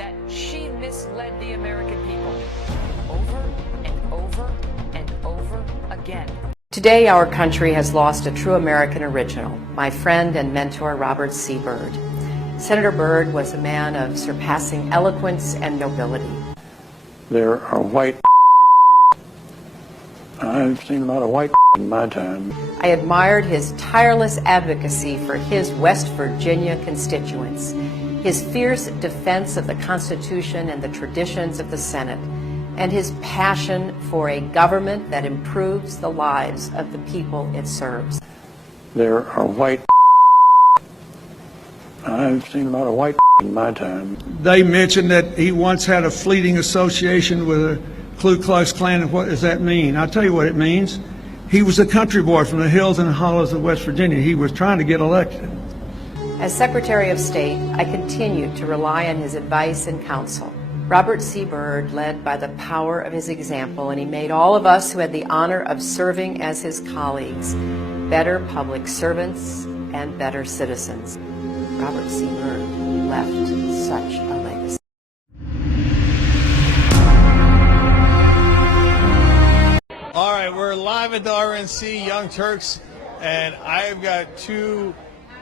that she misled the American people over and over and over again. Today, our country has lost a true American original, my friend and mentor, Robert C. Byrd. Senator Byrd was a man of surpassing eloquence and nobility. There are white. I've seen a lot of white in my time. I admired his tireless advocacy for his West Virginia constituents, his fierce defense of the Constitution and the traditions of the Senate, and his passion for a government that improves the lives of the people it serves. There are white. I've seen a lot of white in my time. They mentioned that he once had a fleeting association with a Ku Klux Klan, and what does that mean? I'll tell you what it means. He was a country boy from the hills and hollows of West Virginia. He was trying to get elected. As Secretary of State, I continued to rely on his advice and counsel. Robert C. Byrd led by the power of his example, and he made all of us who had the honor of serving as his colleagues better public servants and better citizens. Robert C. Byrd left such a legacy. All right, we're live at the RNC, Young Turks, and I've got two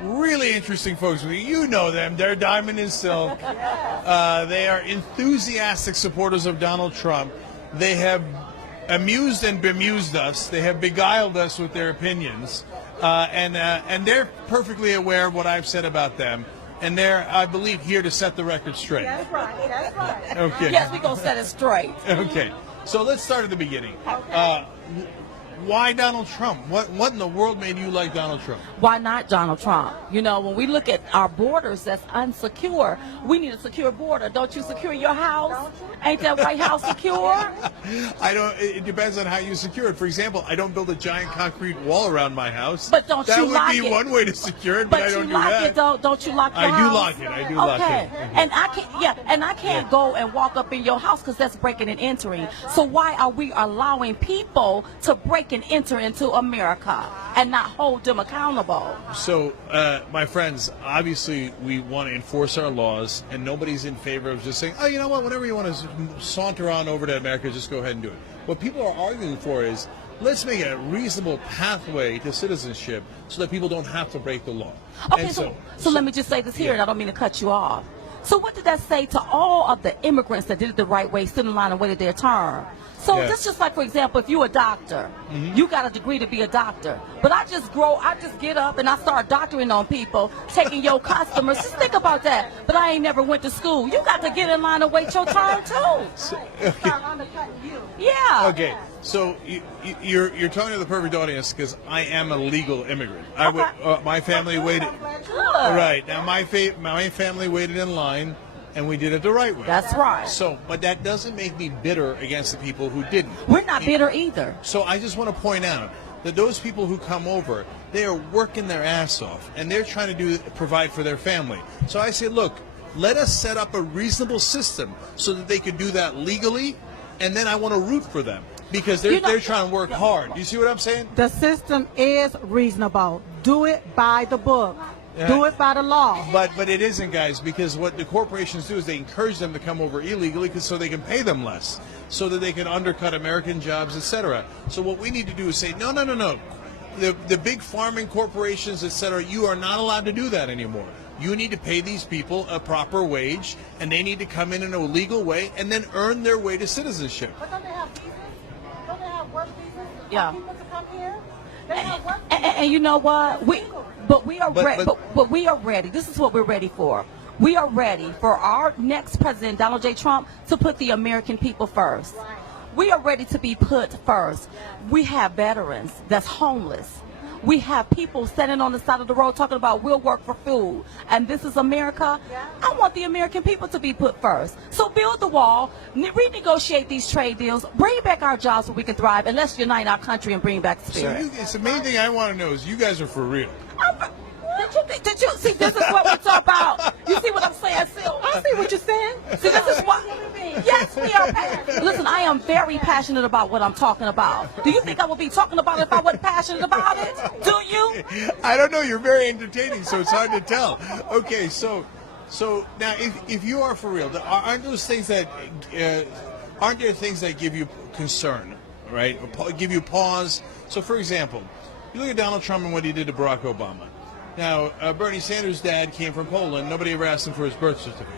really interesting folks with me. You know them. They're Diamond and Silk. They are enthusiastic supporters of Donald Trump. They have amused and bemused us. They have beguiled us with their opinions. And they're perfectly aware of what I've said about them. And they're, I believe, here to set the record straight. That's right. That's right. Okay. Yes, we're going to set it straight. Okay. So let's start at the beginning. Why Donald Trump? What in the world made you like Donald Trump? Why not Donald Trump? You know, when we look at our borders that's unsecure, we need a secure border. Don't you secure your house? Ain't that White House secure? I don't. It depends on how you secure it. For example, I don't build a giant concrete wall around my house. But don't you lock it? That would be one way to secure it, but I don't do that. Don't you lock your house? I do lock it. I do lock it. Okay. And I can't. Yeah. And I can't go and walk up in your house because that's breaking and entering. So why are we allowing people to break and enter into America and not hold them accountable? So, my friends, obviously we want to enforce our laws, and nobody's in favor of just saying, oh, you know what, whenever you want to saunter on over to America, just go ahead and do it. What people are arguing for is, let's make a reasonable pathway to citizenship so that people don't have to break the law. Okay, so let me just say this here, and I don't mean to cut you off. So what did that say to all of the immigrants that did it the right way, stood in line and waited their turn? So this just like, for example, if you're a doctor, you got a degree to be a doctor. But I just get up and I start doctoring on people, taking your customers. Just think about that. But I ain't never went to school. You got to get in line and wait your turn too. Start undercutting you. Yeah. Okay. So you're talking to the perfect audience because I am a legal immigrant. I would my family waited. Right now, my family waited in line, and we did it the right way. That's right. So, but that doesn't make me bitter against the people who didn't. We're not bitter either. So I just want to point out that those people who come over, they are working their ass off, and they're trying to provide for their family. So I say, look, let us set up a reasonable system so that they can do that legally, and then I want to root for them. Because they're trying to work hard. You see what I'm saying? The system is reasonable. Do it by the book. Do it by the law. But it isn't, guys, because what the corporations do is they encourage them to come over illegally so they can pay them less, so that they can undercut American jobs, etc. So what we need to do is say, no. The big farming corporations, etc., you are not allowed to do that anymore. You need to pay these people a proper wage, and they need to come in a legal way and then earn their way to citizenship. But don't they have visas? Don't they have work visas? Yeah. People to come here? They have work And you know what? We are ready. This is what we're ready for. We are ready for our next president, Donald J. Trump, to put the American people first. Right. We are ready to be put first. We have veterans that's homeless. We have people standing on the side of the road talking about we'll work for food. And this is America. Yeah. I want the American people to be put first. So build the wall, renegotiate these trade deals, bring back our jobs so we can thrive, and let's unite our country and bring back the spirit. So it's the main thing I want to know is you guys are for real. Did you see? This is what we talk about. You see what I'm saying, Sil? I see what you're saying. See, this is what. Yes, we are. Listen, I am very passionate about what I'm talking about. Do you think I would be talking about it if I wasn't passionate about it? Do you? I don't know. You're very entertaining, so it's hard to tell. Okay, so So now, if you are for real, aren't those things that aren't there things that give you concern, right? Or give you pause? So, for example, you look at Donald Trump and what he did to Barack Obama. Now, Bernie Sanders' dad came from Poland. Nobody ever asked him for his birth certificate.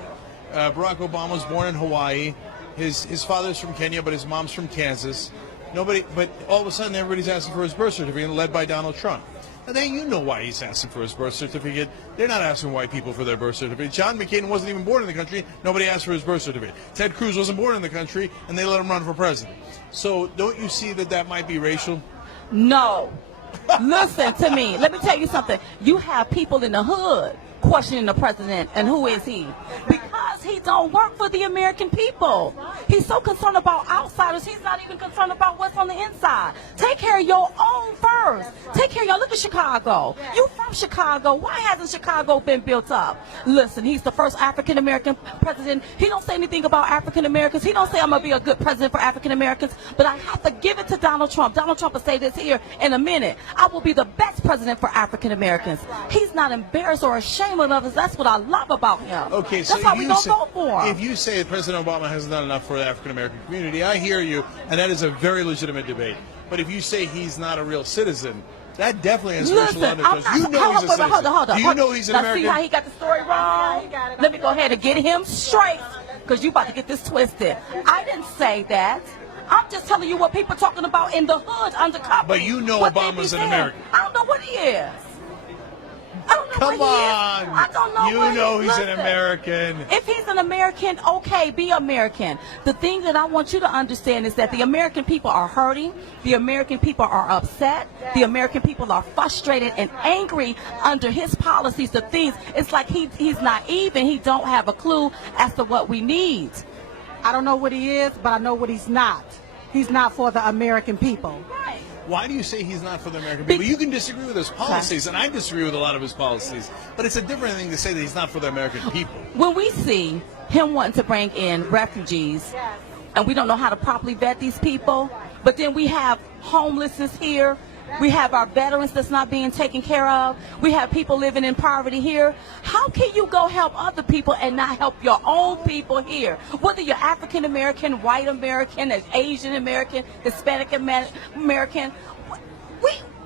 Barack Obama was born in Hawaii. His father's from Kenya, but his mom's from Kansas. But all of a sudden, everybody's asking for his birth certificate, led by Donald Trump. And then you know why he's asking for his birth certificate. They're not asking white people for their birth certificate. John McCain wasn't even born in the country. Nobody asked for his birth certificate. Ted Cruz wasn't born in the country, and they let him run for president. So don't you see that might be racial? No. Listen to me. Let me tell you something. You have people in the hood questioning the president, and who is he? Because he don't work for the American people. He's so concerned about outsiders, he's not even concerned about what's on the inside. Take care of your own first. Take care of your, look at Chicago. You from Chicago. Why hasn't Chicago been built up? Listen, he's the first African American president. He don't say anything about African Americans. He don't say I'm gonna be a good president for African Americans, but I have to give it to Donald Trump. Donald Trump will say this here in a minute. I will be the best president for African Americans. He's not embarrassed or ashamed of others. That's what I love about him. Okay, so that's why we don't vote for him. If you say President Obama hasn't done enough for the African American community, I hear you, and that is a very legitimate debate. But if you say he's not a real citizen, that definitely has racial undertones. You know he's a citizen. Hold on. Do you know he's an American? See how he got the story wrong? Let me go ahead and get him straight, because you about to get this twisted. I didn't say that. I'm just telling you what people talking about in the hood undercover. But you know Obama's an American. I don't know what he is. I don't know Come what he on. is. I don't know you what know he he's is. an American. If he's an American, okay, be American. The thing that I want you to understand is that the American people are hurting. The American people are upset. The American people are frustrated and angry under his policies. The things, it's like he's naive and he don't have a clue as to what we need. I don't know what he is, but I know what he's not. He's not for the American people. Right. Why do you say he's not for the American people? You can disagree with his policies, and I disagree with a lot of his policies, but it's a different thing to say that he's not for the American people. When we see him wanting to bring in refugees, and we don't know how to properly vet these people, but then we have homelessness here, we have our veterans that's not being taken care of, we have people living in poverty here. How can you go help other people and not help your own people here? Whether you're African American, white American, Asian American, Hispanic American,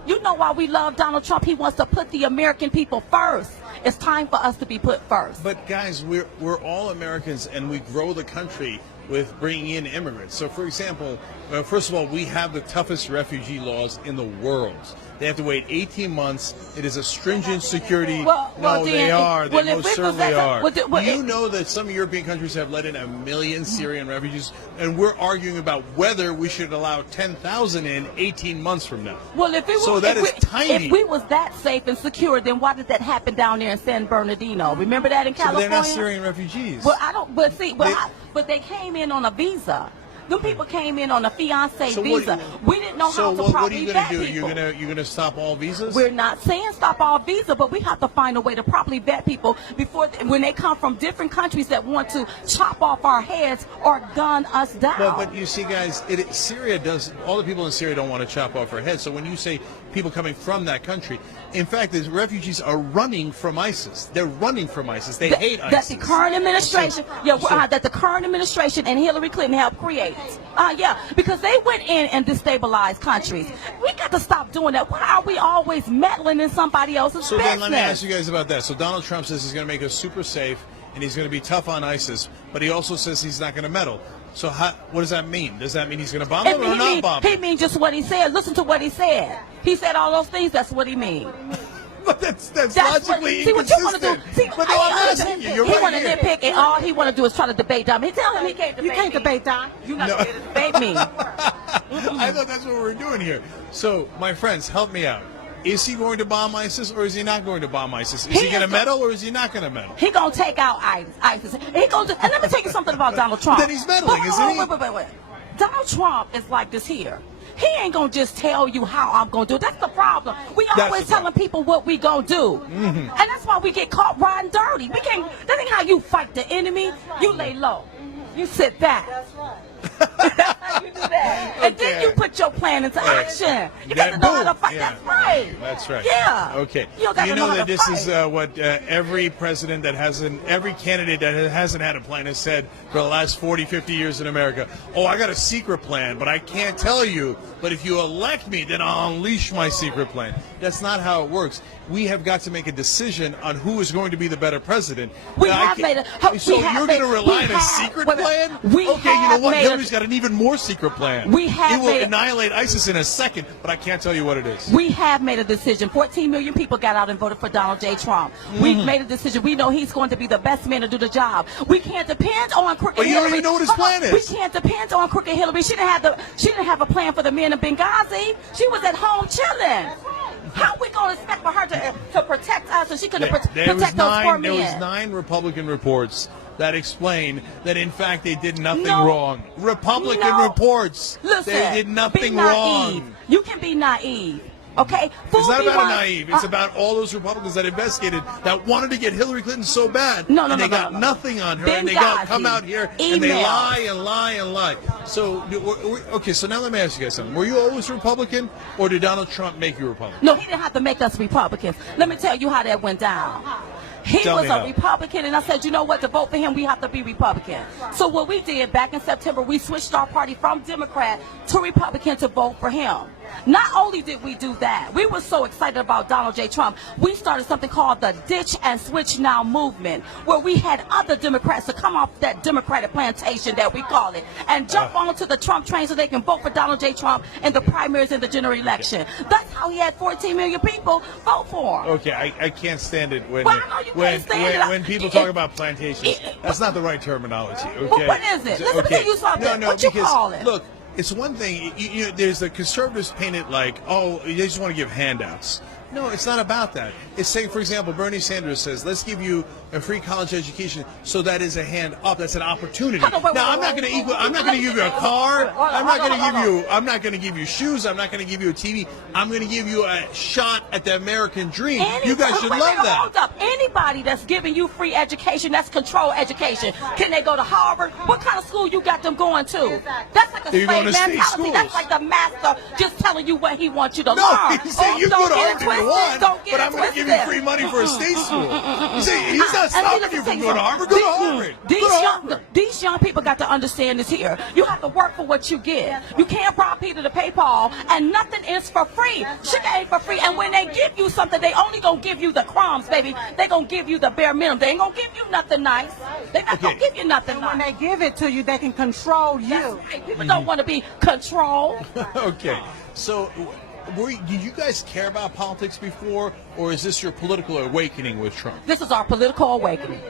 you know why we love Donald Trump. He wants to put the American people first. It's time for us to be put first. But guys, we're all Americans, and we grow the country with bringing in immigrants. So, for example, first of all, we have the toughest refugee laws in the world. They have to wait 18 months. It is a stringent security. They are. They most certainly are. You know that some European countries have let in 1 million Syrian refugees, and we're arguing about whether we should allow 10,000 in 18 months from now. Well, if it was, so that is tiny. If we was that safe and secure, then why did that happen down there in San Bernardino? Remember that in California? So they're not Syrian refugees. Well, I don't. But see, but they came in on a visa. Them people came in on a fiancé visa. We didn't know how to properly vet people. So what are you going to do? You're going to stop all visas? We're not saying stop all visas, but we have to find a way to properly vet people before when they come from different countries that want to chop off our heads or gun us down. But you see, guys, Syria does. All the people in Syria don't want to chop off our heads. So when you say people coming from that country, in fact, the refugees are running from ISIS. They're running from ISIS. They hate ISIS. That the current administration, that the current administration and Hillary Clinton helped create. Because they went in and destabilized countries. We got to stop doing that. Why are we always meddling in somebody else's business? So then let me ask you guys about that. So Donald Trump says he's going to make us super safe and he's going to be tough on ISIS, but he also says he's not going to meddle. So what does that mean? Does that mean he's going to bomb them or not bomb them? He means just what he said. Listen to what he said. He said all those things. That's what he means. But that's logically inconsistent. See what you want to do. See, but no, I'm asking you. You're he right want to nitpick, and all he want to do is try to debate Dom. He tell him he can't debate. You can't debate Dom. You're not going to debate me. I thought that's what we're doing here. So, my friends, help me out. Is he going to bomb ISIS or is he not going to bomb ISIS? Is he going to meddle or is he not going to meddle? He going to take out ISIS. He going to, and let me tell you something about Donald Trump. Then he's meddling, isn't he? Wait. Donald Trump is like this here. He ain't going to just tell you how I'm going to do it. That's the problem. We always telling people what we going to do. And that's why we get caught riding dirty. We can't, that ain't how you fight the enemy. You lay low. You sit back. That's right. how you do that. And then you put your plan into action. You got to know how to fight. Yeah. That's right. That's right. Yeah. Okay. You don't gotta know how that to this fight. is what every president that hasn't, every candidate that hasn't had a plan has said for the last 40, 50 years in America. Oh, I got a secret plan, but I can't tell you. But if you elect me, then I'll unleash my secret plan. That's not how it works. We have got to make a decision on who is going to be the better president. We have made a. So you're going to rely on a secret plan? Okay, you know what? Hillary's got an even more secret plan. It will annihilate ISIS in a second, but I can't tell you what it is. We have made a decision. 14 million people got out and voted for Donald J. Trump. We've made a decision. We know he's going to be the best man to do the job. We can't depend on crooked Hillary. But you don't even know what his plan is. We can't depend on crooked Hillary. She didn't have a plan for the men in Benghazi. She was at home chilling. How are we going to expect for her to protect us and she couldn't protect those poor men? There was 9 Republican reports that explain that, in fact, they did nothing wrong. Republican reports. Listen, they did nothing be naive. wrong. You can be naive. Okay? It's not about naive. It's about all those Republicans that investigated that wanted to get Hillary Clinton so bad. No, they got nothing on her, and they come out here and they lie and lie and lie. So, okay, so now let me ask you guys something. Were you always Republican, or did Donald Trump make you Republican? No, he didn't have to make us Republicans. Let me tell you how that went down. He was a Republican, and I said, you know what, to vote for him, we have to be Republican. So what we did back in September, we switched our party from Democrat to Republican to vote for him. Not only did we do that, we were so excited about Donald J. Trump, we started something called the Ditch and Switch Now movement, where we had other Democrats to come off that Democratic plantation that we call it, and jump onto the Trump train so they can vote for Donald J. Trump in the primaries in the general election. That's how he had 14 million people vote for him. Okay, I can't stand it when when people talk about plantations. That's not the right terminology. Okay. Well, what is it? Let me tell you something. No, what you call it? Look, it's one thing. There's the conservatives paint it like, oh, they just want to give handouts. No, it's not about that. It's saying, for example, Bernie Sanders says, let's give you a free college education, so that is a hand up. That's an opportunity. Now, I'm not going to give you a car. I'm not going to give you shoes. I'm not going to give you a TV. I'm going to give you a shot at the American dream. You guys should love that. Hold up. Anybody that's giving you free education, that's controlled education. Can they go to Harvard? What kind of school you got them going to? That's like a slave mentality. That's like the master just telling you what he wants you to learn. No, he's saying you go to Harvard. But I'm going to give you free money for a state school. You see, he's not stopping you from going to Harvard. Go to Harvard. These young people got to understand this here. You have to work for what you get. You can't rob Peter to pay Paul, and nothing is for free. Sugar ain't for free. And when they give you something, they only going to give you the crumbs, baby. They going to give you the bare minimum. They ain't going to give you nothing nice. They not going to give you nothing nice. When they give it to you, they can control you. That's right. People don't want to be controlled. Okay. So, did you guys care about politics before, or is this your political awakening with Trump? This is our political awakening.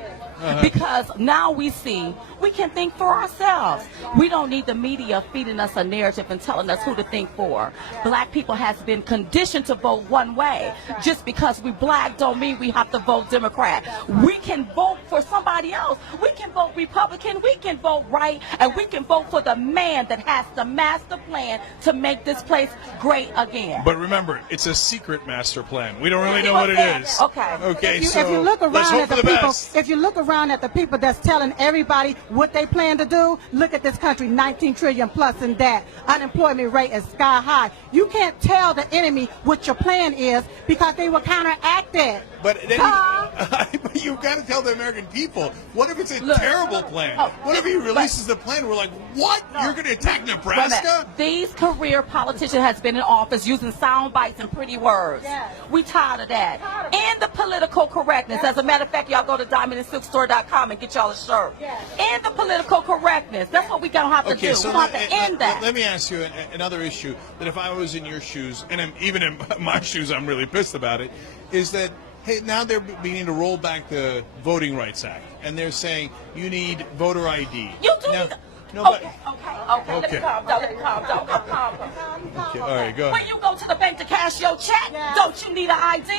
Because now we see we can think for ourselves. We don't need the media feeding us a narrative and telling us who to think for. Black people has been conditioned to vote one way. Just because we black don't mean we have to vote Democrat. We can vote for somebody else. We can vote Republican, we can vote right, and we can vote for the man that has the master plan to make this place great again. But remember, it's a secret master plan. We don't really know what it is. Okay. Okay. If you look around at the people, if you look around at the people that's telling everybody what they plan to do, look at this country, 19 trillion plus in debt. Unemployment rate is sky high. You can't tell the enemy what your plan is because they will counteract it. But then you've got to tell the American people, what if it's a terrible plan? What if he releases the plan? We're like, what? You're going to attack Nebraska? These career politicians has been in office using sound bites and pretty words. We tired of that. And the political correctness. As a matter of fact, y'all go to diamondandsilkstore.com and get y'all a shirt. And the political correctness. That's what we're going to have to do. So we have to end that. Let me ask you another issue that if I was in your shoes, and even in my shoes I'm really pissed about it, is that hey, now they're beginning to roll back the Voting Rights Act, and they're saying you need voter ID. You do now, need no, okay. Let me calm down. Okay, all right, go ahead. When you go to the bank to cash your check, don't you need an ID?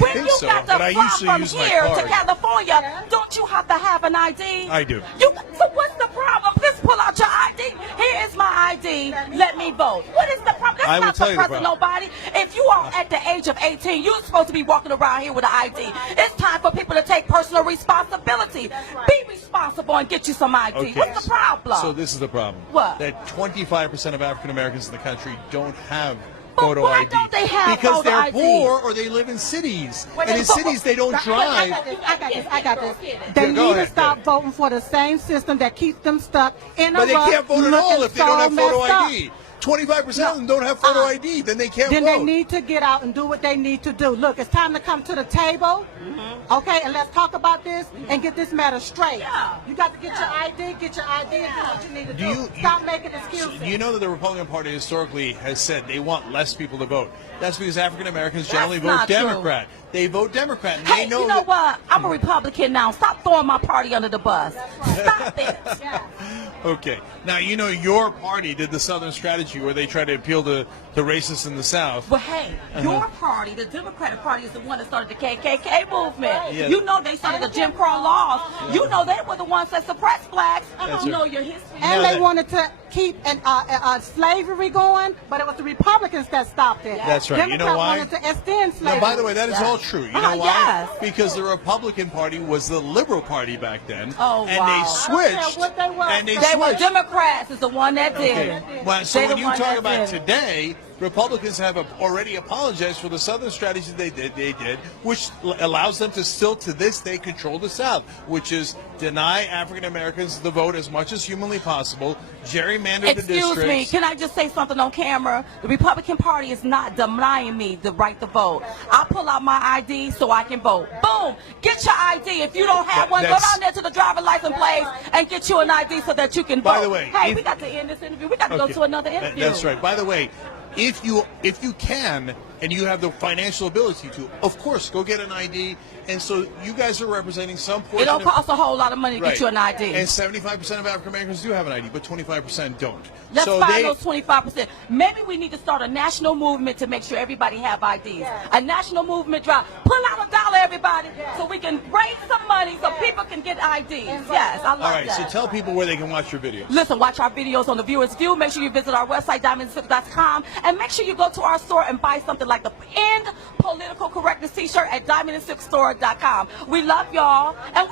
When you so, got to fly from here to card. California, don't you have to have an ID? I do. So what's the problem? Just pull out your ID. Here is my ID. Let me vote. What is the problem? I will That's tell not you the suppressing problem. nobody. If you are at the age of 18, you're supposed to be walking around here with an ID. It's time for people to take personal responsibility. Be responsible and get you some ID. Okay. What's the problem? So this is the problem. What? That 25% of African Americans in the country don't have But photo why ID. don't they have because photo they're ID? poor or they live in cities. Wait, And in but- cities they don't I drive. got this. They Yeah, go need ahead, to stop go voting for the same system that keeps them stuck in a But they rut, can't vote at all looking if they don't have so photo messed up. ID. 25% of them don't have photo ID. Then they can't Then vote. they need to get out and do what they need to do. Look, it's time to come to the table, okay, and let's talk about this and get this matter straight. Yeah. You got to get your ID, get your ID, and do what you need to do. you- Stop making excuses. Do you know that the Republican Party historically has said they want less people to vote? That's because African Americans generally That's vote not true. Democrat. They vote Democrat. And Hey, they know you know that- what? I'm a Republican now. Stop throwing my party under the bus. Stop it. Okay. Now, you know your party did the Southern strategy where they try to appeal to racists in the South. Well, hey, your party, the Democratic Party, is the one that started the KKK movement. Yeah. You know they started the Jim Crow laws. You know they were the ones that suppressed blacks. That's You know right. your history. And Yeah, they that- wanted to keep slavery going, but it was the Republicans that stopped it. That's right. You know Democrats why? wanted to extend slavery. Now, by the way, that is all true. You know why? Yes. Because the Republican Party was the liberal party back then. Oh, and wow. they I don't care switched. what they were. And they They were switched. Democrats is the one that did Okay. it. Well, so They when the you one talk that about did it. today, Republicans have already apologized for the Southern strategy they did, which allows them to still, to this day, control the South, which is deny African Americans the vote as much as humanly possible, gerrymander the districts. Excuse me, can I just say something on camera? The Republican Party is not denying me the right to vote. I pull out my ID so I can vote. Boom! Get your ID. If you don't have one, go That's- down there to the driver license place and get you an ID so that you can vote. By the way, hey, if- we got to end this interview. We got to go Okay. to another interview. That's right. By the way, if you can and you have the financial ability to, of course, go get an ID. And so you guys are representing some portion It don't of- cost a whole lot of money to Right. get you an ID. And 75% of African Americans do have an ID, but 25% don't. Let's so find those 25%. Maybe we need to start a national movement to make sure everybody have IDs. A national movement drive. Pull out $1, everybody, so we can raise some money so people can get IDs. Yes, I love All right, that. so tell people where they can watch your videos. Listen, watch our videos on the Viewers View. Make sure you visit our website, diamondandsilk.com, and make sure you go to our store and buy something like the End Political Correctness t-shirt at diamondandsilkstore.com. We love y'all, and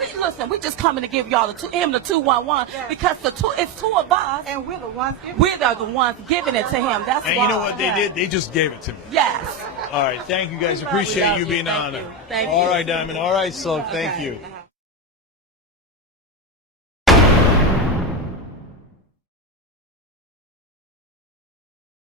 we just coming to give y'all the 211 because it's two of us. And we're the ones giving We're the ones giving it to him. That's And why. you know what they did? They just gave it to me. Yes. All right, thank you guys. We Appreciate love you being Thank on you. it. Thank All you. right, Diamond. All right, Silk. Thank you.